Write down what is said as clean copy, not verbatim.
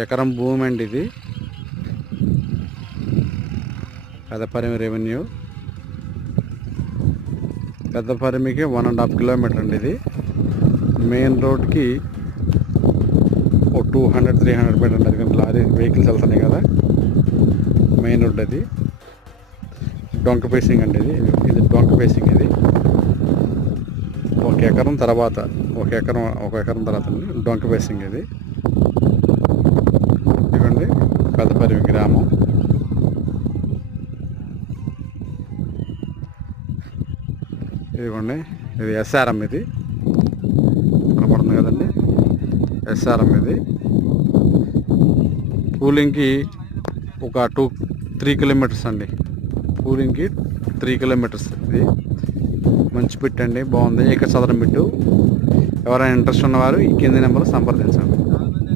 ఎకరం భూమి అండి ఇది. పెద్దపరిమి రెవెన్యూ. పెద్దపరిమికి 1.5 కిలోమీటర్ అండి ఇది. మెయిన్ రోడ్కి ఓ 200-300 మీటర్ ఉంటుంది. కానీ లారీ వెహికల్స్ వెళ్తున్నాయి కదా. మెయిన్ రోడ్ అది. డొంక ఫేసింగ్ అండి ఇది డొంక ఫేసింగ్ ఇది. ఒక ఎకరం తర్వాత అండి డొంక ఫేసింగ్ ఇది. ఇవ్వండి పెద్దపరిమి గ్రామం. ఇదిగోండి ఇది ఎస్ఆర్ఎం. ఇది కనపడుతుంది కదండి, ఎస్ఆర్ఎం ఇది. పూలింగ్కి ఒక 2-3 కిలోమీటర్స్ అండి. పూలింగ్కి 3 కిలోమీటర్స్. ఇది మంచి బిట్ అండి, బాగుంది. ఏక చదరం బిట్టు. ఎవరైనా ఇంట్రెస్ట్ ఉన్నవారు ఈ కింది నెంబర్ సంప్రదించండి.